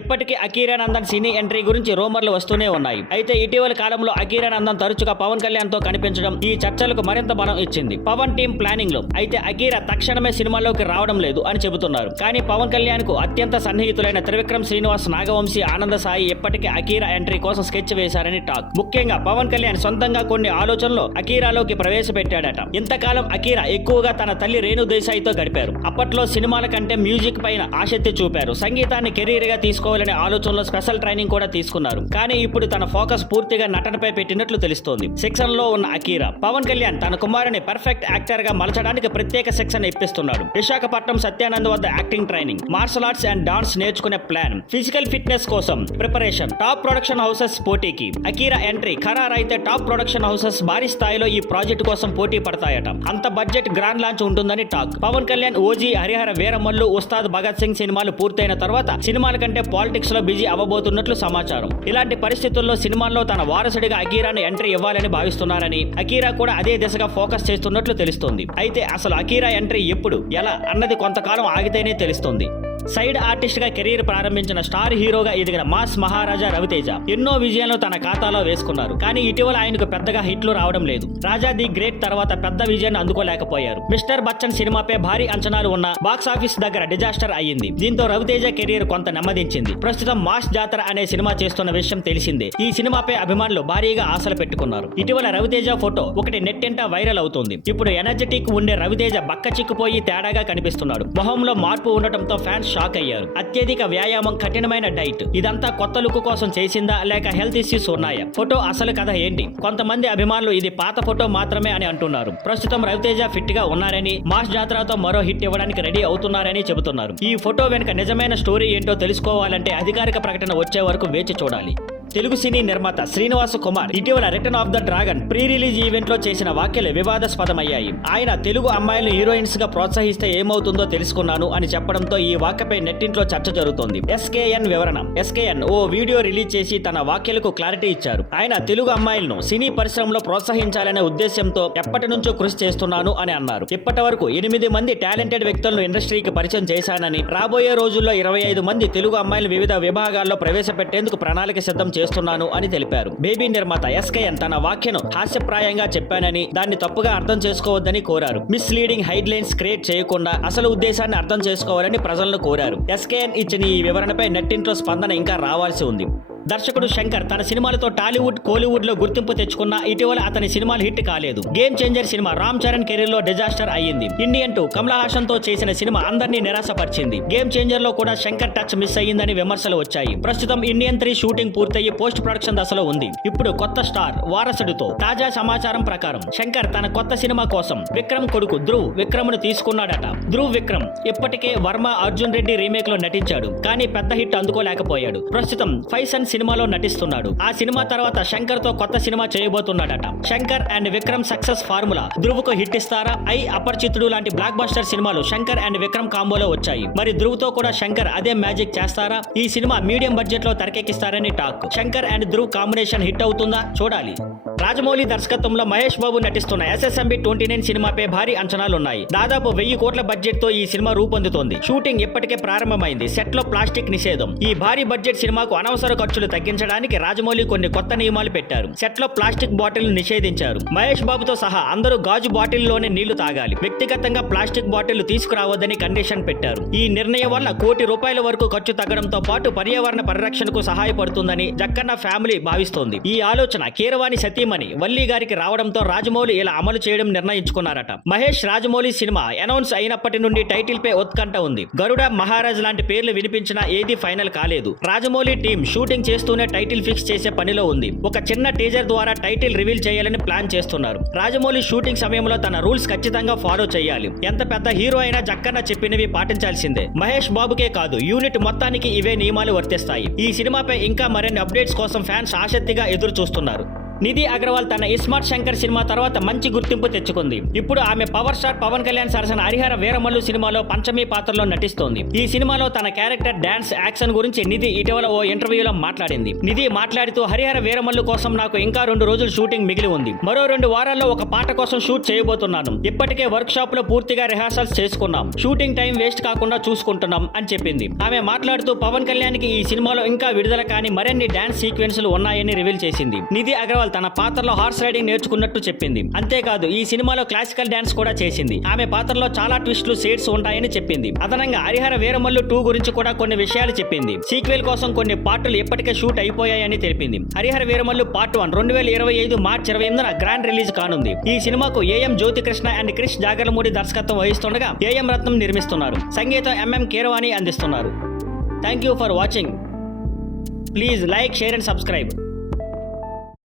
ఇప్పటికీ అకీరానందన్ సినీ ఎంట్రీ గురించి రూమర్లు వస్తూనే ఉన్నాయి. అయితే ఇటీవల కాలంలో అకీరానందన్ తరచుగా పవన్ కళ్యాణ్ తో కనిపించడం ఈ చర్చలకు మరింత బలం ఇచ్చింది. పవన్ టీం ప్లానింగ్ లో అయితే అకీరా తక్షణమే సినిమాలోకి రావడం లేదు అని చెబుతున్నారు. కానీ పవన్ కళ్యాణ్ కు అత్యంత సన్నిహితులైన త్రివిక్రమ్ శ్రీనివాస్, నాగవంశీ, ఆనంద సాయి ఇప్పటికే అకీరా ఎంట్రీ కోసం స్కెచ్ వేశారని టాక్. ముఖ్యంగా పవన్ కళ్యాణ్ సొంతంగా కొన్ని ఆలోచనలు అకీరాలోకి ప్రవేశపెట్టాడట. ఇంతకాలం అకీరా ఎక్కువగా తన తల్లి రేణు దేశాయ్తో గడిపారు. అప్పట్లో సినిమాల కంటే మ్యూజిక్ పైన ఆసక్తి చూపారు. సంగీతాన్ని కెరీర్ గా తీసుకోవాలనే ఆలోచనలో స్పెషల్ ట్రైనింగ్ కూడా తీసుకున్నారు. కానీ ఇప్పుడు తన ఫోకస్ పూర్తిగా నటనపై పెట్టినట్లు తెలుస్తోంది. సెక్షన్ లో ఉన్న అకీరా పవన్ కళ్యాణ్ తన కుమారుని పర్ఫెక్ట్ యాక్టర్ గా మలచడానికి ప్రత్యేక సెక్షన్ ఇప్పిస్తున్నాడు. విశాఖపట్నం సత్యానంద్ వద్ద acting training, martial arts and dance నేర్చుకునే ప్లాన్, ఫిజికల్ ఫిట్నెస్ కోసం ప్రిపరేషన్. టాప్ ప్రొడక్షన్ హౌసెస్ పోటీకి అకీరా ఎంట్రీ ఖరారైతే టాప్ ప్రొడక్షన్ హౌసెస్ భారీ స్థాయిలో ఈ ప్రాజెక్టు కోసం పోటీ పడతాయట. అంత బడ్జెట్ గ్రాండ్ లాంచ్ ఉంటుందని టాక్. పవన్ కళ్యాణ్ ఓజీ, హరిహర వీరమల్లు, ఉస్తాద్ భగత్ సింగ్ సినిమాలు పూర్తయిన తర్వాత సినిమాల కంటే పాలిటిక్స్ లో బిజీ అవ్వబోతున్నట్లు సమాచారం. ఇలాంటి పరిస్థితుల్లో సినిమాల్లో తన వారసుడిగా అకీరాను ఎంట్రీ ఇవ్వాలని భావిస్తున్నారని, అకీరా కూడా అదే దిశగా ఫోకస్ చేస్తున్నట్లు తెలుస్తోంది. అయితే అసలు అకీరా ఎంట్రీ ఎప్పుడు, ఎలా అన్నది కొంతకాలం ఆగితేనే తెలుస్తుంది. సైడ్ ఆర్టిస్ట్ గా కెరీర్ ప్రారంభించిన స్టార్ హీరోగా ఎదిగిన మాస్ మహారాజా రవితేజ ఎన్నో విజయాలను తన ఖాతాలో వేసుకున్నారు. కానీ ఇటీవల ఆయనకు పెద్దగా హిట్లు రావడం లేదు. రాజా ది గ్రేట్ తర్వాత పెద్ద విజయాన్ని అందుకోలేకపోయారు. మిస్టర్ బచ్చన్ సినిమాపై భారీ అంచనాలు ఉన్న బాక్స్ ఆఫీస్ దగ్గర డిజాస్టర్ అయ్యింది. దీంతో రవితేజ కెరీర్ కొంత నెమ్మదించింది. ప్రస్తుతం మాస్ జాతర అనే సినిమా చేస్తున్న విషయం తెలిసిందే. ఈ సినిమాపై అభిమానులు భారీగా ఆశలు పెట్టుకున్నారు. ఇటీవల రవితేజ ఫోటో ఒకటి నెట్టింట వైరల్ అవుతుంది. ఇప్పుడు ఎనర్జెటిక్ ఉండే రవితేజ బక్క చిక్కుపోయి తేడాగా కనిపిస్తున్నాడు. మొహంలో మార్పు ఉండటంతో ఫ్యాన్స్ షాక్ అయ్యారు. అత్యధిక వ్యాయామం, కఠినమైన డైట్, ఇదంతా కొత్త లుక్ కోసం చేసిందా లేక హెల్త్ ఇష్యూస్ ఉన్నాయా? ఫోటో అసలు కథ ఏంటి? కొంతమంది అభిమానులు ఇది పాత ఫోటో మాత్రమే అని అంటున్నారు. ప్రస్తుతం రవితేజ ఫిట్ గా ఉన్నారని, మాస్ జాతరతో మరో హిట్ ఇవ్వడానికి రెడీ అవుతున్నారని చెబుతున్నారు. ఈ ఫోటో వెనుక నిజమైన స్టోరీ ఏంటో తెలుసుకోవాలంటే అధికారిక ప్రకటన వచ్చే వరకు వేచి చూడాలి. తెలుగు సినీ నిర్మాత శ్రీనివాస్ కుమార్ ఇటీవల return of the dragon pre release event లో చేసిన వ్యాఖ్యలు వివాదాస్పదమయ్యాయి. ఆయన తెలుగు అమ్మాయిలను హీరోయిన్స్ గా ప్రోత్సహిస్తే ఏమవుతుందో తెలుసుకున్నాను అని చెప్పడంతో ఈ వాక్యపై నెట్టింట్లో చర్చ జరుగుతోంది. ఎస్కేఎన్ వివరణ. ఎస్కేఎన్ ఓ వీడియో రిలీజ్ చేసి తన వ్యాఖ్యలకు క్లారిటీ ఇచ్చారు. ఆయన తెలుగు అమ్మాయిలను సినీ పరిశ్రమలో ప్రోత్సహించాలనే ఉద్దేశంతో ఎప్పటి నుంచో కృషి చేస్తున్నాను అని అన్నారు. ఇప్పటి వరకు 8 మంది టాలెంటెడ్ వ్యక్తులను ఇండస్ట్రీకి పరిచయం చేశానని, రాబోయే రోజుల్లో 25 మంది తెలుగు అమ్మాయిలు వివిధ విభాగాల్లో ప్రవేశపెట్టేందుకు ప్రణాళిక సిద్ధం చేస్తున్నాను అని తెలిపారు. బేబీ నిర్మాత ఎస్కేఎన్ తన వ్యాఖ్యను హాస్యప్రాయంగా చెప్పానని, దాన్ని తప్పుగా అర్థం చేసుకోవద్దని కోరారు. మిస్లీడింగ్ హెడ్లైన్స్ క్రియేట్ చేయకుండా అసలు ఉద్దేశాన్ని అర్థం చేసుకోవాలని ప్రజలను కోరారు. ఎస్కేఎన్ ఇచ్చిన ఈ వివరణపై నెట్టింట్లో స్పందన ఇంకా రావాల్సి ఉంది. దర్శకుడు శంకర్ తన సినిమాలతో టాలీవుడ్, కోలీవుడ్ లో గుర్తింపు తెచ్చుకున్న ఇటీవల అతని సినిమాలు హిట్ కాలేదు. Game changer cinema Ram Charan career లో డిజాస్టర్ అయ్యింది. ఇండియన్ 2 కమల్ హాసన్ తో చేసిన సినిమా అందరినీ నిరాశపరిచింది. గేమ్ చేంజర్ లో కూడా శంకర్ టచ్ మిస్ అయ్యిందని విమర్శలు వచ్చాయి. ప్రస్తుతం ఇండియన్ 3 షూటింగ్ పూర్తయి పోస్ట్ ప్రొడక్షన్ దశలో ఉంది. ఇప్పుడు కొత్త స్టార్ వారసుడితో. తాజా సమాచారం ప్రకారం శంకర్ తన కొత్త సినిమా కోసం విక్రమ్ కొడుకు ధ్రువ్ విక్రమ్ ను తీసుకున్నాడట. ధ్రువ్ విక్రమ్ ఇప్పటికే వర్మ, అర్జున్ రెడ్డి రీమేక్ లో నటించాడు. కానీ పెద్ద హిట్ అందుకోలేకపోయాడు. ప్రస్తుతం ఫైసన్ సినిమాలో నటిస్తున్నాడు. ఆ సినిమా తర్వాత శంకర్ తో కొత్త సినిమా చేయబోతున్నాడట. Shankar and Vikram success formula Dhruv కు హిట్ ఇస్తారా? అపరిచితుడు లాంటి బ్లాక్ బస్టర్ సినిమాలు శంకర్ అండ్ విక్రమ్ కాంబోలో వచ్చాయి. మరి ధ్రువ్ తో కూడా శంకర్ అదే మ్యాజిక్ చేస్తారా? ఈ సినిమా మీడియం బడ్జెట్ లో తెరకెక్కిస్తారని talk. Shankar and Dhruv combination hit అవుతుందా? చూడాలి. రాజమౌళి దర్శకత్వంలో మహేష్ బాబు నటిస్తున్న SSMB 29 సినిమాపై భారీ అంచనాలున్నాయి. దాదాపు 1000 కోట్ల బడ్జెట్ తో ఈ సినిమా రూపొందుతోంది. షూటింగ్ ఇప్పటికే ప్రారంభమైంది. సెట్ లో ప్లాస్టిక్ నిషేధం. ఈ భారీ బడ్జెట్ సినిమాకు అనవసర ఖర్చులు తగ్గించడానికి రాజమౌళి కొన్ని కొత్త నియమాలు పెట్టారు. సెట్ లో ప్లాస్టిక్ బాటిల్ నిషేధించారు. మహేష్ బాబుతో సహా అందరూ గాజు బాటిల్లోనే నీళ్లు తాగాలి. వ్యక్తిగతంగా ప్లాస్టిక్ బాటిల్ తీసుకురావద్దని కండిషన్ పెట్టారు. ఈ నిర్ణయం వల్ల ₹1 కోటి వరకు ఖర్చు తగ్గడంతో పాటు పర్యావరణ పరిరక్షణకు సహాయపడుతుందని జక్కన్న ఫ్యామిలీ భావిస్తోంది. ఈ ఆలోచన కీరవాణి సతీమణి వల్లి గారికి రావడంతో రాజమౌళి ఇలా అమలు చేయడం నిర్ణయించుకున్నారట. మహేష్ రాజమౌళి సినిమా అనౌన్స్ అయినప్పటి నుండి టైటిల్ పై ఉత్కంఠ ఉంది. గరుడ, మహారాజ్ లాంటి పేర్లు వినిపించినా ఏది ఫైనల్ కాలేదు. రాజమౌళి టీం షూటింగ్ చేస్తూనే టైటిల్ ఫిక్స్ చేసే పనిలో ఉంది. ఒక చిన్న టీజర్ ద్వారా టైటిల్ రివీల్ చేయాలని ప్లాన్ చేస్తున్నారు. రాజమౌళి షూటింగ్ సమయంలో తన రూల్స్ ఖచ్చితంగా ఫాలో చేయాలి. ఎంత పెద్ద హీరో అయినా జక్కన్న చెప్పినవి పాటించాల్సిందే. మహేష్ బాబుకే కాదు, యూనిట్ మొత్తానికి ఇవే నియమాలు వర్తిస్తాయి. ఈ సినిమాపై ఇంకా మరిన్ని అప్డేట్స్ కోసం ఫ్యాన్స్ ఆసక్తిగా ఎదురు చూస్తున్నారు. నిధి అగర్వాల్ తన ఇస్మార్ట్ శంకర్ సినిమా తర్వాత మంచి గుర్తింపు తెచ్చుకుంది. ఇప్పుడు ఆమె పవర్ స్టార్ పవన్ కళ్యాణ్ సరసన హరిహర వీరమల్లు సినిమాలో పంచమి పాత్రలో నటిస్తోంది. ఈ సినిమాలో తన క్యారెక్టర్ డాన్స్ యాక్షన్ గురించి నిధి ఇటీవల ఓ ఇంటర్వ్యూలో మాట్లాడింది. నిధి మాట్లాడుతూ హరిహర వీరమల్లు కోసం నాకు ఇంకా 2 రోజులు షూటింగ్ మిగిలి ఉంది. మరో 2 వారాల్లో ఒక పాట కోసం షూట్ చేయబోతున్నాను. ఇప్పటికే వర్క్ షాప్ లో పూర్తిగా రిహార్సల్స్ చేసుకున్నాం. షూటింగ్ టైం వేస్ట్ కాకుండా చూసుకుంటున్నాం అని చెప్పింది. ఆమె మాట్లాడుతూ పవన్ కళ్యాణ్ కి ఈ సినిమాలో ఇంకా విడుదల కాని మరిన్ని డాన్స్ సీక్వెన్స్లు ఉన్నాయని రివీల్ చేసింది. నిధి అగర్వాల్ తన పాత్రలో హార్స్ రైడింగ్ నేర్చుకున్నట్టు చెప్పింది. అంతేకాదు ఈ సినిమాలో క్లాసికల్ డాన్స్ కూడా చేసింది. ఆమె పాత్రలో చాలా ట్విస్టులు షేడ్స్ ఉంటాయని చెప్పింది. అదనంగా హరిహర వీరమల్లు 2 గురించి కూడా కొన్ని విషయాలు చెప్పింది. సీక్వెల్ కోసం కొన్ని పార్టులు ఇప్పటికే షూట్ అయిపోయాయని తెలిపింది. హరిహర వీరమల్లు పార్ట్ 1 2025 మార్చి 28న గ్రాండ్ రిలీజ్ కానుంది. ఈ సినిమాకు ఏఎం జ్యోతికృష్ణ అండ్ క్రిష్ జాగర్లమూడి దర్శకత్వం వహిస్తుండగా ఏఎం రత్నం నిర్మిస్తున్నారు. సంగీతం ఎంఎం కీరవాణి అందిస్తున్నారు. Thank you for watching. Please like, share and subscribe.